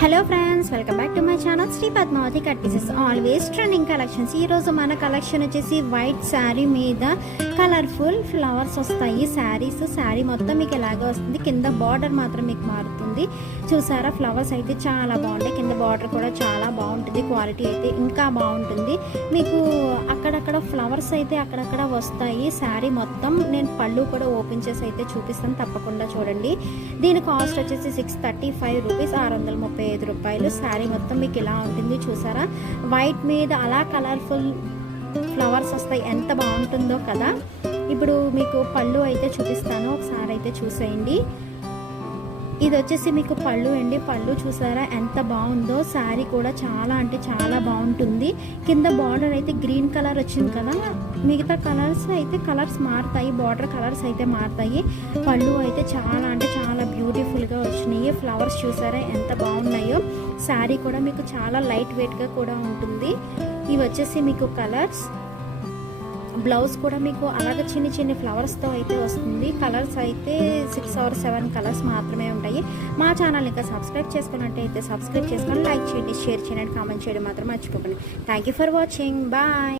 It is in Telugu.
Hello friends, welcome back to my channel Shri Padmavathi cut pieces. Always trending collections. ఈరోజు మన కలెక్షన్ వచ్చేసి వైట్ శారీ మీద కలర్ఫుల్ ఫ్లవర్స్ వస్తాయి. శారీ మొత్తం మీకు ఎలాగ వస్తుంది, కింద బార్డర్ మాత్రం మీకు మారుతుంది. చూసారా, ఫ్లవర్స్ అయితే చాలా బాగుంటాయి. కింద బార్డర్ కూడా చాలా బాగుంటుంది. క్వాలిటీ అయితే ఇంకా బాగుంటుంది. మీకు అక్కడక్కడ ఫ్లవర్స్ అయితే అక్కడక్కడ వస్తాయి. శారీ మొత్తం నేను పళ్ళు కూడా ఓపెన్ చేసి అయితే చూపిస్తాను, తప్పకుండా చూడండి. దీని కాస్ట్ వచ్చేసి 635 రూపీస్, 635 రూపాయలు. శారీ మొత్తం మీకు ఇలా ఉంటుంది. చూసారా, వైట్ మీద అలా కలర్ఫుల్ ఫ్లవర్స్ వస్తాయి. ఎంత బాగుంటుందో కదా. ఇప్పుడు మీకు పళ్ళు అయితే చూపిస్తాను, ఒకసారి అయితే చూసేయండి. ఇది వచ్చేసి మీకు పళ్ళు అండి. పళ్ళు చూసారా ఎంత బాగుందో. శారీ కూడా చాలా అంటే చాలా బాగుంటుంది. కింద బార్డర్ అయితే గ్రీన్ కలర్ వచ్చింది కదా, మిగతా కలర్స్ అయితే కలర్స్ మారుతాయి, బార్డర్ కలర్స్ అయితే మారుతాయి. పళ్ళు అయితే చాలా అంటే చాలా బ్యూటిఫుల్గా వచ్చినాయి. ఫ్లవర్స్ చూసారా ఎంత బాగున్నాయో. శారీ కూడా మీకు చాలా లైట్ వెయిట్గా కూడా ఉంటుంది. ఇవి వచ్చేసి మీకు కలర్స్. బ్లౌజ్ కూడా మీకు అలాగే చిన్ని చిన్ని ఫ్లవర్స్తో అయితే వస్తుంది. కలర్స్ అయితే 6 or 7 కలర్స్ మాత్రమే ఉంటాయి. మా ఛానల్ ఇంకా సబ్స్క్రైబ్ చేసుకున్నట్టయితే సబ్స్క్రైబ్ చేసుకొని లైక్ చేయండి, షేర్ చేయండి, కామెంట్ చేయడం మాత్రం మర్చిపోకండి. Thank you for watching. Bye.